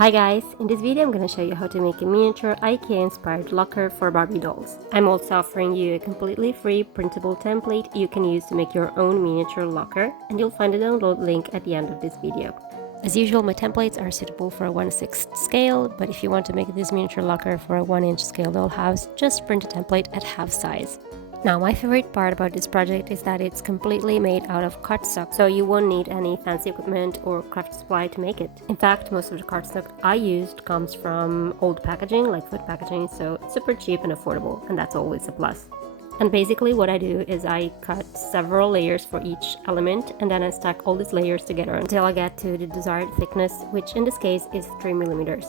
Hi guys, in this video I'm going to show you how to make a miniature IKEA inspired locker for Barbie dolls. I'm also offering you a completely free printable template you can use to make your own miniature locker, and you'll find the download link at the end of this video. As usual, my templates are suitable for a 1/6 scale, but if you want to make this miniature locker for a 1-inch scale dollhouse, just print a template at half size. Now, my favorite part about this project is that it's completely made out of cardstock, so you won't need any fancy equipment or craft supply to make it. In fact, most of the cardstock I used comes from old packaging, like food packaging, so it's super cheap and affordable, and that's always a plus. And basically what I do is I cut several layers for each element, and then I stack all these layers together until I get to the desired thickness, which in this case is 3 millimeters.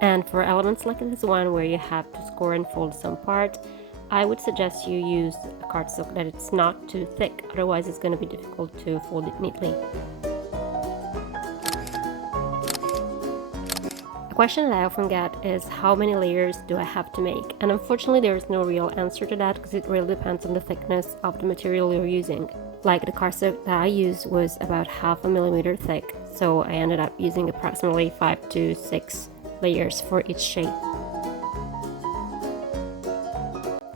And for elements like this one where you have to score and fold some part, I would suggest you use a cardstock that it's not too thick, otherwise it's going to be difficult to fold it neatly. A question that I often get is how many layers do I have to make? And unfortunately there is no real answer to that because it really depends on the thickness of the material you're using. Like the cardstock that I used was about 0.5 millimeter thick, so I ended up using approximately 5 to 6 layers for each shape.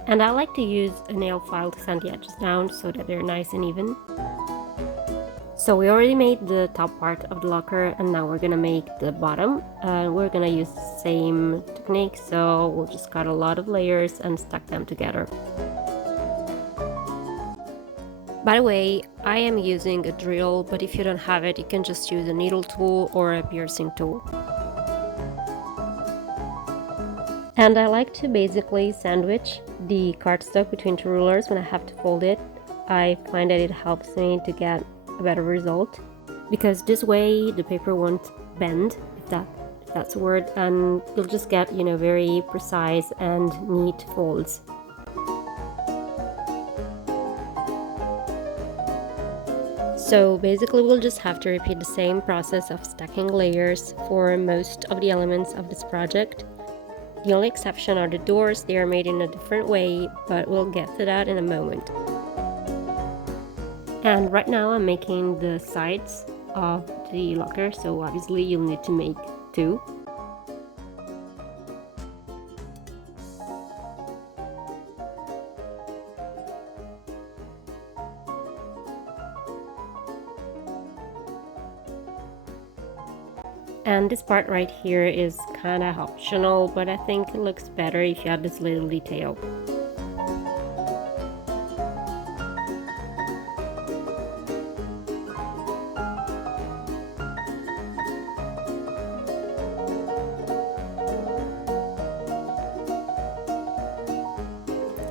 And I like to use a nail file to sand the edges down so that they're nice and even. So we already made the top part of the locker, and now we're gonna make the bottom. We're gonna use the same technique, so we'll just cut a lot of layers and stack them together. By the way, I am using a drill, but if you don't have it, you can just use a needle tool or a piercing tool. And I like to basically sandwich the cardstock between two rulers when I have to fold it. I find that it helps me to get a better result, because this way the paper won't bend, if that's a word, and you'll just get, very precise and neat folds. So basically we'll just have to repeat the same process of stacking layers for most of the elements of this project. The only exception are the doors. They are made in a different way, but we'll get to that in a moment. And right now I'm making the sides of the locker, so obviously you'll need to make 2. And this part right here is kind of optional, but I think it looks better if you have this little detail.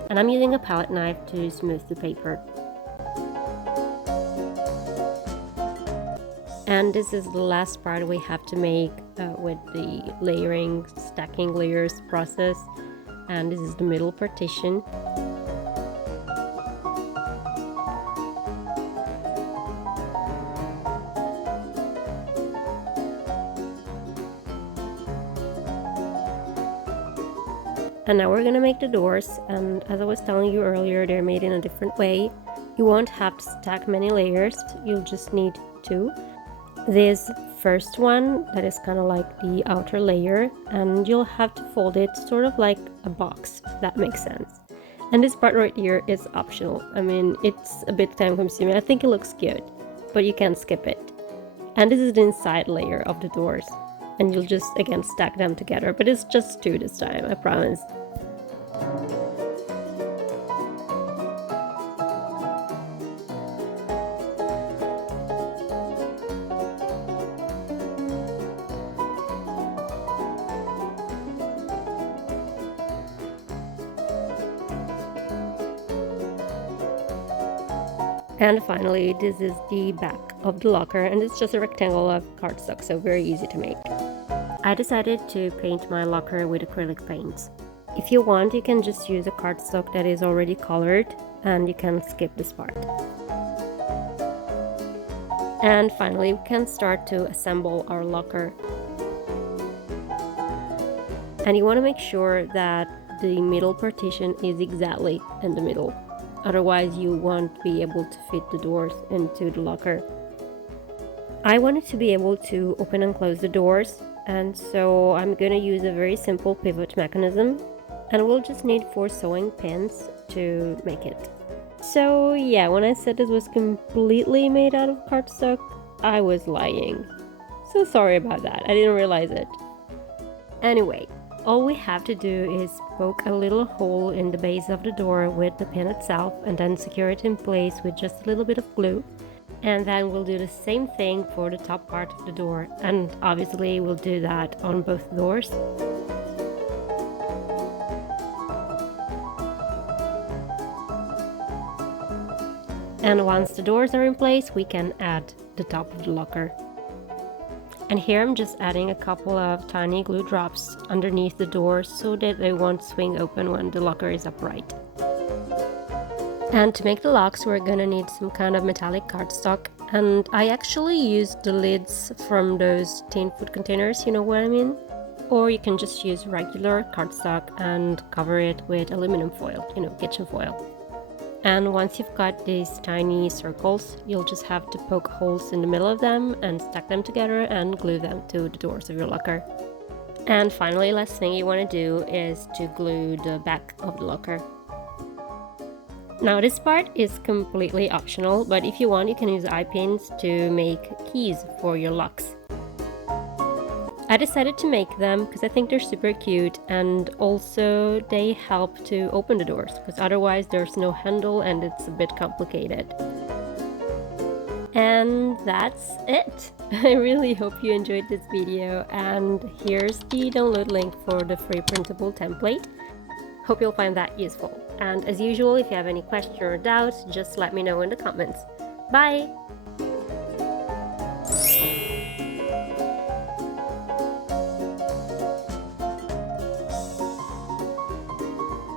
And I'm using a palette knife to smooth the paper. And this is the last part we have to make with the layering, stacking layers process. And this is the middle partition. And now we're gonna make the doors, and as I was telling you earlier, they're made in a different way. You won't have to stack many layers, you'll just need 2. This first one, that is kind of like the outer layer, and you'll have to fold it sort of like a box, if that makes sense. And this part right here is optional. I mean, it's a bit time consuming. I think it looks good, but you can skip it. And this is the inside layer of the doors, and you'll just again stack them together, but it's just 2 this time, I promise. And finally, this is the back of the locker, and it's just a rectangle of cardstock, so very easy to make. I decided to paint my locker with acrylic paints. If you want, you can just use a cardstock that is already colored, and you can skip this part. And finally, we can start to assemble our locker. And you want to make sure that the middle partition is exactly in the middle. Otherwise you won't be able to fit the doors into the locker. I wanted to be able to open and close the doors and so I'm gonna use a very simple pivot mechanism, and we'll just need 4 sewing pins to make it. So yeah, when I said it was completely made out of cardstock, I was lying. So sorry about that, I didn't realize it. Anyway, all we have to do is poke a little hole in the base of the door with the pin itself and then secure it in place with just a little bit of glue. And then we'll do the same thing for the top part of the door, and obviously we'll do that on both doors. And once the doors are in place, we can add the top of the locker. And here I'm just adding a couple of tiny glue drops underneath the doors so that they won't swing open when the locker is upright. And to make the locks, we're gonna need some kind of metallic cardstock, and I actually used the lids from those tin food containers, you know what I mean? Or you can just use regular cardstock and cover it with aluminum foil, you know, kitchen foil. And once you've got these tiny circles, you'll just have to poke holes in the middle of them and stack them together and glue them to the doors of your locker. And finally, last thing you want to do is to glue the back of the locker. Now this part is completely optional, but if you want, you can use eye pins to make keys for your locks. I decided to make them because I think they're super cute, and also they help to open the doors, because otherwise there's no handle and it's a bit complicated. And that's it. I really hope you enjoyed this video, and here's the download link for the free printable template. Hope you'll find that useful. And as usual, if you have any question or doubts, just let me know in the comments. Bye!